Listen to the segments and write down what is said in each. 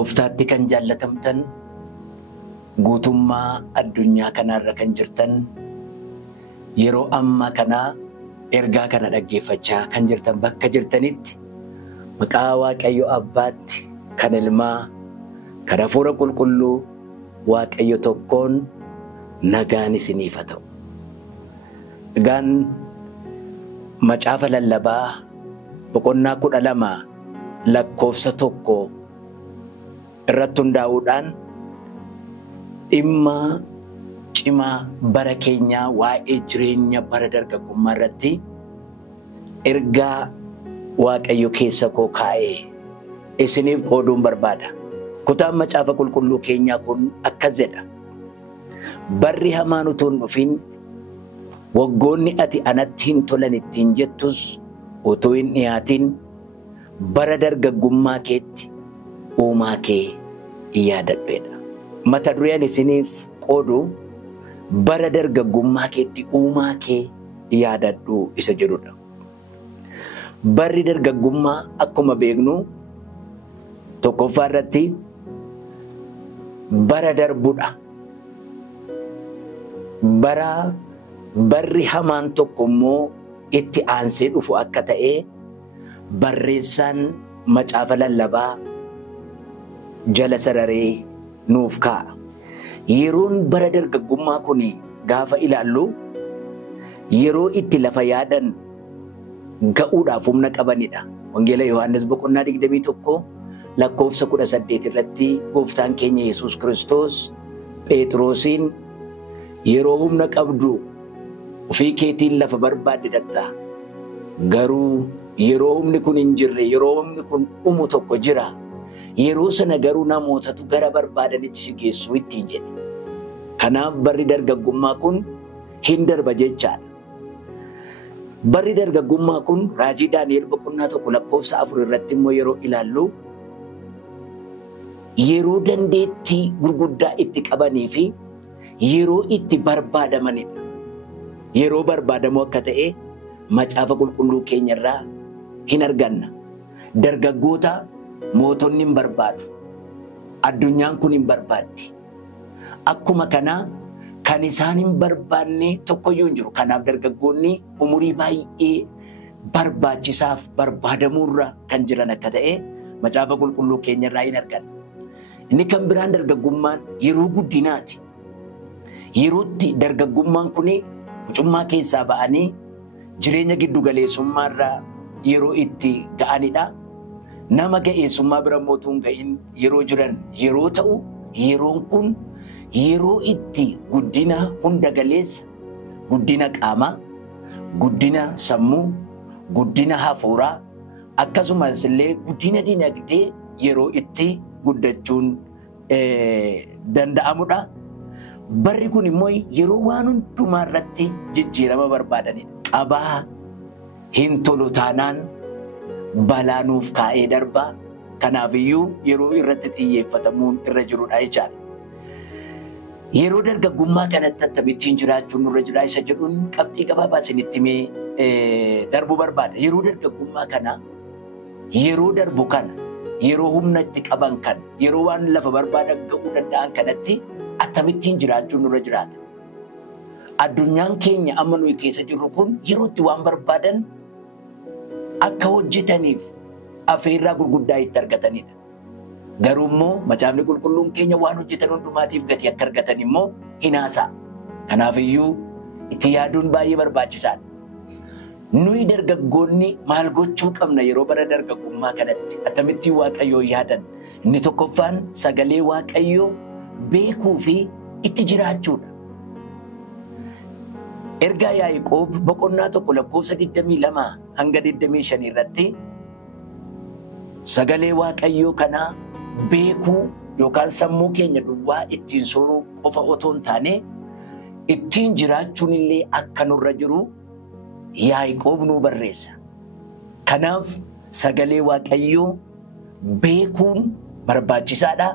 Gooftaatti kan jaallatamtan, guutummaa addunyaa kanarra kan jirtan, yeroo ammaa kana ergaa kana dhaggeeffachaa kan jirtan bakka jirtanitti maqaa Waaqayyo Abbaatti, kan Ilmaa, kan Hafuura Qulqulluu Waaqayyo tokkoon nagaan isiniif haa ta'u. Egaan macaafa lallabaa boqonnaa 12 lakkoofsa 1 irratti hundaa'uudhaan dhimma cimaa bara keenyaa waa'ee jireenya bara dargaggummaa irratti ergaa Waaqayyo keessa koo kaa'ee isiniif qooduun barbaada. Kutaan macaafa qulqulluu keenyaa kun akkas jedha: barri hamaan utuu hin dhufin, waggoonni ati anatti hin tolan ittiin jettus utuu hin dhiyaatin, bara dargaggummaa keetti uumaa kee yaadadhu. Mata dureen isiniif qoodu bara dargaggummaa keetti uumaa kee yaadadhu isa jedhudha. Barri dargaggummaa akkuma beeknu tokkoffaa irratti bara darbudha. Barri hamaan tokko immoo itti aansee dhufu akka ta'e barreessaan macaafa lallabaa jala sararee nuuf kaa'a. Yeroon bara dargaggummaa kun gaafa ilaallu yeroo itti lafa yaadan ga'uudhaaf humna qabanidha. Wangeela Yohaannis boqonnaa 21 lakkoofsa 18 irratti gooftaan keenya Yesuus Kiristoos Phexrosiin, yeroo humna qabdu ofii keetiin lafa barbaadde dhatta, garuu yeroo humni kun hin jirre, yeroo humni kun dhumu tokko jira, yeroo sana garuu namootatu gara barbaadanitti si geessu ittiin jedhe. Kanaaf barri dargaggummaa kun hin darba jechaadha. Barri dargaggummaa kun raajii Daani'el boqonnaa 1 lakkoofsa 4 irratti immoo yeroo ilaallu yeroo dandeettii gurguddaa itti qabanii fi yeroo itti barbaadamanidha. Yeroo barbaadamu akka ta'e macaafa qulqulluu keenyarraa hin arganna. Dargaggoota mootonni hin barbaadu. Addunyaan kun hin barbaaddi. Akkuma kana kan isaan hin barbaanne tokkoyyuu hin jiru. Kanaaf dargaggoonni umurii baay'ee barbaachisaaf barbaadamuurra kan jiran akka ta'e macaafa qulqulluu keenyarraa hin arganna. Inni kan biraan dargaggummaan yeroo guddinaati. Yerootti dargaggummaan kun mucummaa keessaa ba'anii jireenya giddu galeessummaarraa yeroo itti ga'anidha. Nama ga'eessummaa bira mootuu hin ga'in yeroo jiran yeroo ta'u, yeroon kun yeroo itti guddina hunda galeessa, guddina qaamaa, guddina sammuu, guddina hafuuraa, akkasumas illee guddina dinagdee yeroo itti guddachuun danda'amudha. Barri kun immoo yeroo waan hundumaa irratti jijjiirama barbaadanidha. Qabaa hin tolu taanaan balaa nuuf kaa'ee darba. Kanaafiyyuu yeroo irratti xiyyeeffatamuun irra jirudha jechaadha. Yeroo dargaggummaa kanatti akkamittiin jiraachuun nurra jira isa jedhuun qabxii gabaabaa isinitti darbuu barbaada. Yeroo dargaggummaa kana, yeroo darbu kana, yeroo humna itti qaban kana, yeroo waan lafa barbaadan ga'uu danda'an kanatti akkamittiin jiraachuun nurra jiraata. Addunyaan keenya amma nuyi keessa jirru kun yeroo itti waan barbaadan akka hojjetaniif affeerraa gurguddaa itti argatanidha. Garuu immoo macaafni qulqulluun keenya waan hojjetan hundumaatiif gatii akka argatan immoo hin haasa'a. Kanaafiyyuu itti yaaduun baay'ee barbaachisaadha. Nuyi dargaggoonni maal gochuu qabna yeroo bara dargaggummaa kanatti? Akkamittiin Waaqayyoo yaadan? Inni tokkoffaan sagalee Waaqayyoo beekuu fi itti jiraachuudha. Ergaa Yaaqoob boqonnaa 1 lakkoofsa 22 hanga 25 irratti sagalee Waaqayyoo kanaa beekuu yookaan sammuu keenya duwwaa ittiin sooruu qofa otoo hin taane ittiin jiraachuun illee akka nurra jiru Yaaqoob nu barreessa. Kanaaf sagalee Waaqayyoo beekuun barbaachisaadha.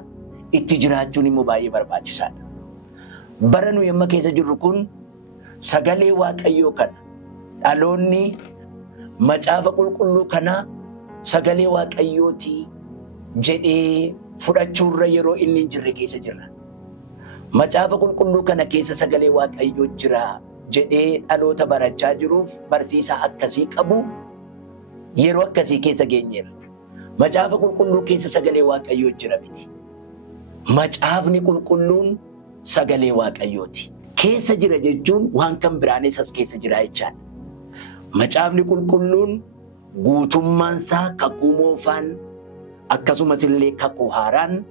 Itti jiraachuun immoo baay'ee barbaachisaadha. Bara nuyi amma keessa jirru kun sagalee Waaqayyoo kana dhaloonni macaafa qulqulluu kana sagalee Waaqayyooti jedhee fudhachuurra yeroo inni hin jirre keessa jirra. Macaafa qulqulluu kana keessa sagalee Waaqayyoo jira jedhee dhaloota barachaa jiruuf barsiisaa akkasii qabu yeroo akkasii keessa geenyeerra. Macaafa qulqulluu keessa sagalee Waaqayyoo jira miti. Macaafni qulqulluun sagalee Waaqayyooti. Keessa jira jechuun waan kan biraanis as keessa jira jechaadha. Macaafni qulqulluun guutummaansaa kakuu moofaan akkasumas illee kakuu haaraan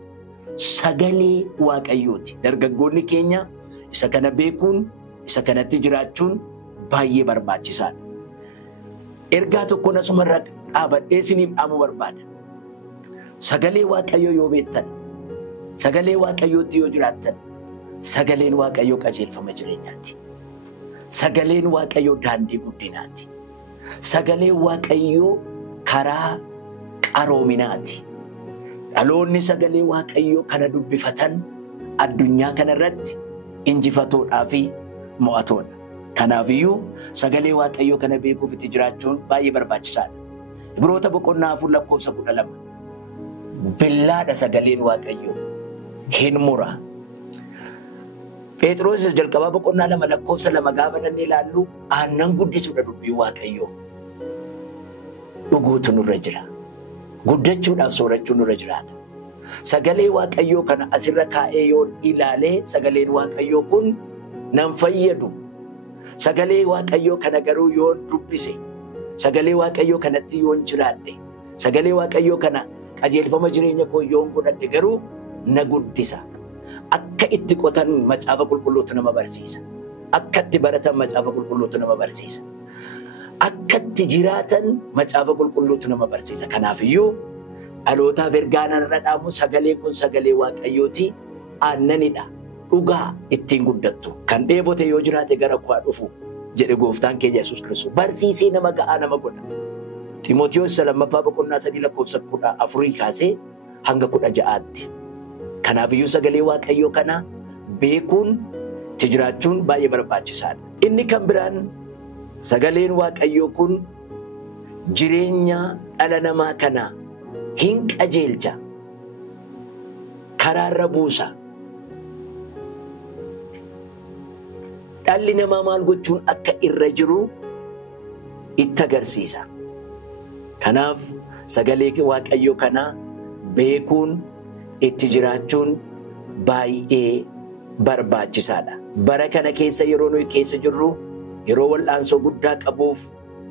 sagalee Waaqayyooti. Dargaggoonni keenya isa kana beekuun, isa kanatti jiraachuun baay'ee barbaachisaadha. Ergaa tokkoon asumarra dhaabadhee isiniif dhaamuu barbaada. Sagalee Waaqayyoo yoo beektan, sagalee Waaqayyootti yoo jiraattan, sagaleen Waaqayyoo qajeelfama jireenyaati. Sagaleen Waaqayyoo daandii guddinaati. Sagaleen Waaqayyoo karaa qaroominaati. Dhaloonni sagalee Waaqayyoo kana dubbifatan addunyaa kana irratti injifatoodhaa fi mo'atoodha. Kanaafiyyuu sagalee Waaqayyoo kana beekuuf itti jiraachuun baay'ee barbaachisaadha. Ibroota boqonnaa 4:12. Billaadha sagaleen Waaqayyoo hin mura. Phexros jalqabaa boqonnaa 2:2 gaafa dhanni ilaallu aannan guddisuudha dubbii Waaqayyoo. Dhuguutu nurra jira. Guddachuudhaaf soorachuun nurra jiraata. Sagalee Waaqayyoo kana asirra kaa'ee yoon ilaalee sagaleen Waaqayyoo kun nan fayyadu. Sagalee Waaqayyoo kana garuu yoon dubbise, sagalee Waaqayyoo kanatti yoon jiraadhe, sagalee Waaqayyoo kana qajeelfama jireenya koo yoon godhadhe garuu na guddisa. Akka itti qotan macaafa qulqulluutu nama barsiisa. Akka itti baratan macaafa qulqulluutu nama barsiisa. Akka itti jiraatan macaafa qulqulluutu nama barsiisa. Kanaafiyyuu dhalootaaf ergaan irra dhaamu sagaleen kun sagalee Waaqayyooti. Aannanidha. Dhugaa ittiin guddattu. Kan dheebote yoo jiraate gara koo dhufu jedhe gooftaan keenya Yesuus Kiristoos. Barsiisee nama ga'aa nama godha. Xiimotewos 2:14 kaasee hanga 16. Kanaafiyyuu sagalee Waaqayyoo kana beekuun itti jiraachuun baay'ee barbaachisaadha. Inni kan biraan sagaleen Waaqayyoo kun jireenya dhala namaa kana hin qajeelcha, karaarra buusa. Dhalli namaa maal gochuun akka irra jiru itti agarsiisa. Kanaaf sagalee Waaqayyoo kana beekuun itti jiraachuun baay'ee barbaachisaadha. Bara kana keessa yeroo nuyi keessa jirru yeroo wal'aansoo guddaa qabuuf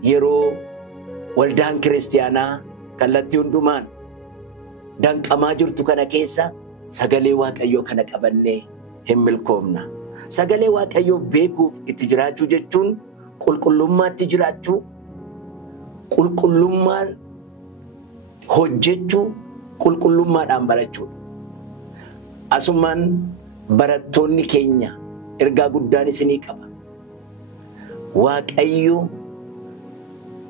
yeroo waldaan kiristiyaanaa kallattii hundumaan danqamaa jirtu kana keessa sagalee Waaqayyoo kana qabannee hin milkoofna. Sagalee Waaqayyoo beekuuf itti jiraachuu jechuun qulqullummaatti jiraachuu, qulqullummaan hojjechuu, qulqullummaadhaan barachuudha. Asumaan barattoonni keenya ergaa guddaan isinii qaba. Waaqayyo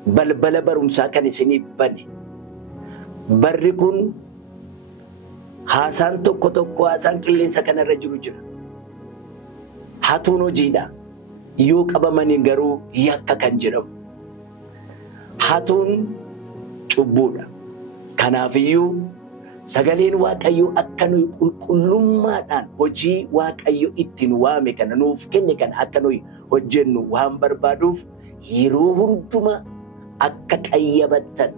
balbala barumsaa kan isinii bane. Barri kun haasaan tokko haasaan qilleensa kanarra jiru jira. Hatuun hojiidha. Yoo qabamanii garuu yakka kan jedhamu. Hatuun cubbuudha. Kanaafiyyuu sagaleen Waaqayyoo akka nuyi qulqullummaadhaan hojii Waaqayyo ittiin waame kana nuuf kenne kana akka nuyi hojjennu waan barbaaduuf yeroo hunduma akka qayyabattan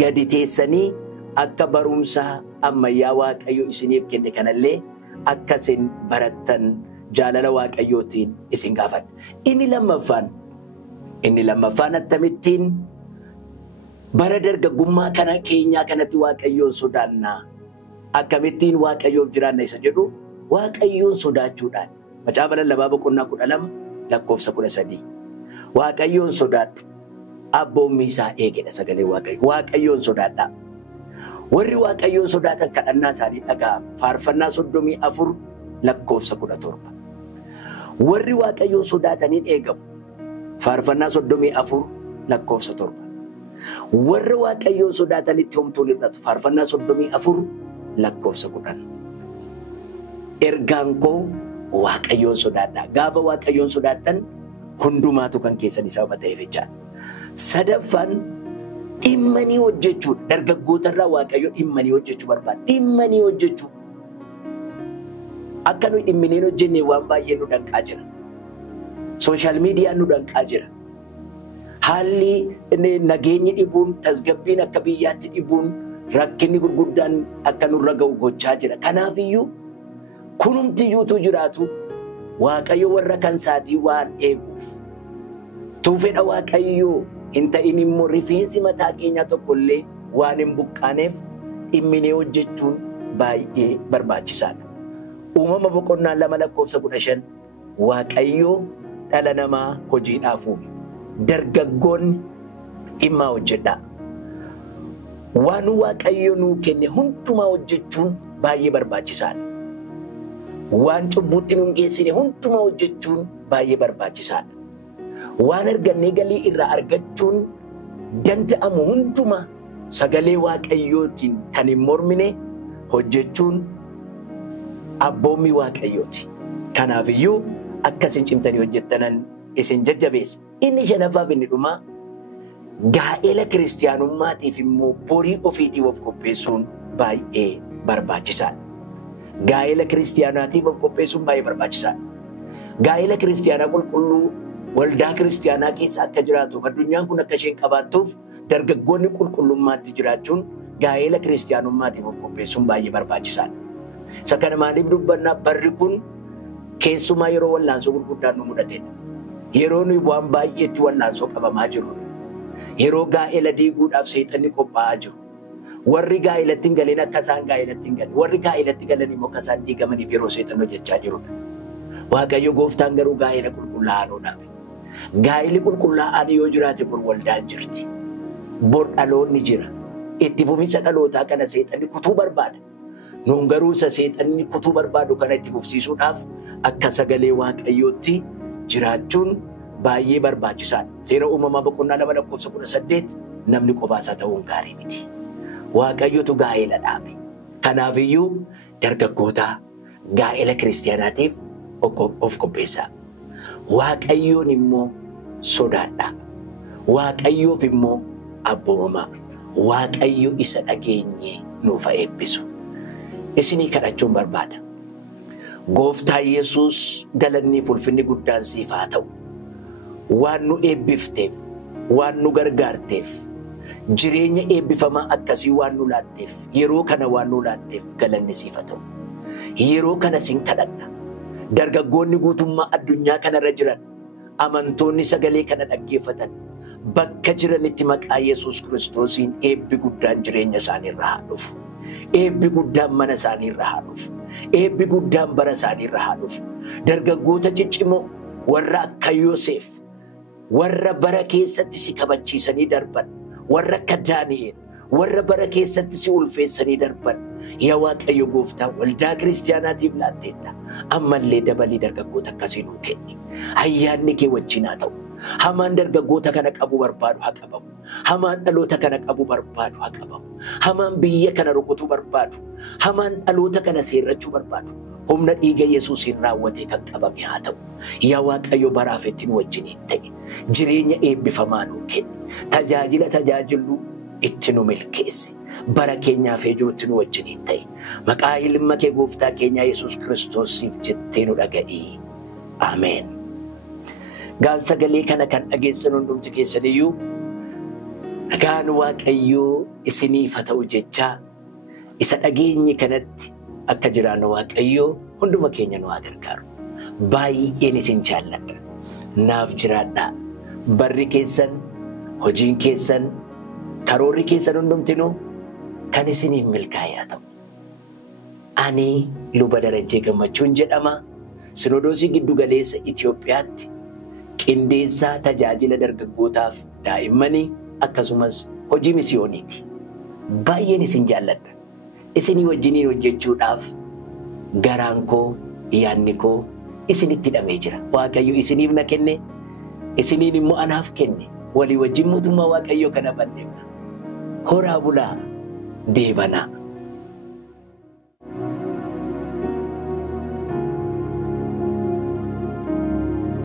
gadi teessanii akka barumsaa ammayyaa Waaqayyo isiniif kenne kanallee akka isin barattan jaalala Waaqayyootiin isin gaafadha. Inni lammaffaan akkamittiin bara dargaggummaa kana keenyaa kanatti Waaqayyoon sodaannaa? Akkamittiin Waaqayyoof jiraanna isa jedhu Waaqayyoon sodaachuudhaan. Macaafa Lallabaa boqonnaa 12:13. Waaqayyoon sodaadhu. Abboommii isaa eegedha sagalee Waaqayyo. Waaqayyoon sodaadhaa. Warri Waaqayyoon sodaatan kadhannaa isaanii dhaga'ama. Faarfannaa 34:17. Warri Waaqayyoon sodaataniin eegamu. Faarfannaa 34:7. Warra Waaqayyoon sodaatanitti homtuun hir'atu. Faarfannaa 34:10. Ergaan koo Waaqayyoon sodaadhaa. Gaafa Waaqayyoon sodaattan hundumaatu kan keessan sababa ta'eef jechaadha. Sadaffaan Dhimmanii hojjechuu dargaggootarraa Waaqayyo dhimmanii hojjechuu barbaada. Dhimmanii hojjechuu. Akka nuyi dhimmineen hojjenne waan baay'ee nu danqaa jira. Sooshaal miidiyaan nu danqaa jira. Haalli nageenyi dhibuun, tasgabbiin akka biyyaatti dhibuun, rakkinni gurguddaan akka nurra ga'u gochaa jira. Kanaafiyyuu kunumtiyyuutu jiraatu Waaqayyo warra kan isaatii waan eeguuf. Tuufedha Waaqayyoo hin ta'in immoo rifeensi mataa keenyaa tokkollee waan hin buqqaaneef dhimminee hojjechuun baay'ee barbaachisaadha. Uumama boqonnaa 2:15 Waaqayyoo dhala namaa hojiidhaaf uume. Dargaggoonni dhimmaa hojjedhaa. Waan Waaqayyo nuu kenne hundumaa hojjechuun baay'ee barbaachisaadha. Waan cubbuutti nu hin geessine hundumaa hojjechuun baay'ee barbaachisaadha. Waan argannee galii irraa argachuun danda'amu hundumaa sagalee Waaqayyootiin kan hin mormine hojjechuun abboommii Waaqayyooti. Kanaafiyyuu akkasin cimtanii hojjettanan isin jajjabeessa. Inni shanaffaaf inni dhumaa gaa'ela kiristiyaanummaatiif immoo borii ofiitiif of qopheessuun baay'ee barbaachisaadha. Gaa'ela kiristiyaanaatiif of qopheessuun baay'ee barbaachisaadha. Gaa'ela kiristiyaanaa qulqulluu waldaa kiristiyaanaa keessa akka jiraatuuf addunyaan kun akka isheen qabaattuuf dargaggoonni qulqullummaatti jiraachuun gaa'ela kiristiyaanummaatiif of qopheessuun baay'ee barbaachisaadha. Isa kana maaliif dubbannaa? Barri kun keessumaa yeroo wallaansoo gurguddaan nu mudatedha. Yeroo nuyi waan baay'eetti wallaansoo qabamaa jirudha. Yeroo gaa'ela diiguudhaaf seexanni qophaa'aa jiru. Warri gaa'elatti hin galin akka isaan gaa'elatti hin galin. Warri gaa'elatti galan immoo akka isaan diigamaniif yeroo seexan hojjechaa jirudha. Waaqayyo gooftaan garuu gaa'ela qulqullaa'aadhaaf. Gaa'elli qulqullaa'aan yoo jiraate bor waldaan jirti. Bor dhaloonni jira. Itti fufinsa dhalootaa kana seexanni kutuu barbaada. Nuun garuu isa seexanni kutuu barbaadu kana itti fufsiisuudhaaf akka sagalee Waaqayyootti jiraachuun baay'ee barbaachisaadha. Seera uumamaa boqonnaa 2:18 namni qofaasaa ta'uun gaarii miti. Waaqayyotu gaa'ela dhaabe. Kanaafiyyuu dargaggoota gaa'ela kiristiyaanaatiif of qopheessaa. Waaqayyoon immoo sodaadhaa. Waaqayyoof immoo abboomamaa. Waaqayyo isa dhageenye nuuf eebbisu. Isinii kadhachuun barbaada. Gooftaa Yesuus galanni ulfinni guddaan siif haa ta'u. Waan nu eebbifteef, waan nu gargaarteef, jireenya eebbifamaa akkasii waan nu laatteef, yeroo kana waan nu laatteef galanni siif haa ta'u. Yeroo kana sin kadhadha. Dargaggoonni guutummaa addunyaa kanarra jiran, amantoonni sagalee kana dhaggeeffatan, bakka jiranitti maqaa Yesuus Kiristoosiin eebbi guddaan jireenya isaaniirra haa dhufu. Eebbi guddaan mana isaaniirra haa dhufu. Eebbi guddaan bara isaaniirra haa dhufu. Dargaggoota ciccimoo warra akka Yoosef, warra bara keessatti si kabachiisanii darban, warra akka Daani'el, warra bara keessatti si ulfeessanii darban, yaa Waaqayyo gooftaa waldaa kiristiyaanaatiif laatteetta. Ammallee dabalii dargaggoota akkasii nuu kenni. Ayyaanni kee wajjin haa ta'u. Hamaan dargaggoota kana qabu barbaadu haa qabamu. Hamaan dhaloota kana qabu barbaadu haa qabamu. Hamaan biyya kana rukutuu barbaadu. Hamaan dhaloota kana seerrachuu barbaadu. Humna dhiiga Yesuusiin raawwatee kan qabame haa ta'u. Yaa Waaqayyo baraaf itti nu wajjiniin ta'e. Jireenya eebbifamaa nuu kenni. Tajaajila tajaajillu itti nu milkeessi. Bara keenyaaf jirutti nu wajjiniin ta'e. Maqaa ilma kee gooftaa keenyaa Yesuus Kiristoosiif jettee nu dhaga'ii. Ameen. Gaan sagalee kana kan dhageessan hundumti keessaniyyuu nagaan Waaqayyoo isiniif haa ta'u jechaa isa dhageenye kanatti akka jiraannu Waaqayyoo hunduma keenya nu haa gargaaru. Baay'een isin jaalladha. Naaf jiraadhaa. Barri keessan, hojiin keessan, karoorri keessan hundumtinuu kan isiniif milkaa'e haa ta'u. Ani luba Darajjee Gammachuun jedhama. Sinodoosii Giddu Galeessa Itoophiyaatti qindeessaa tajaajila dargaggootaaf daa'immanii akkasumas hojii misiyooniiti. Baay'een isin jaalladha. Isinii wajjiniin hojjechuudhaaf garaan koo, yaadni koo isinitti hidhamee jira. Waaqayyo isiniif na kenne, isiniin immoo anaaf kenne. Walii wajjin mootummaa Waaqayyoo kana banneera. Horaa bulaa deebanaa.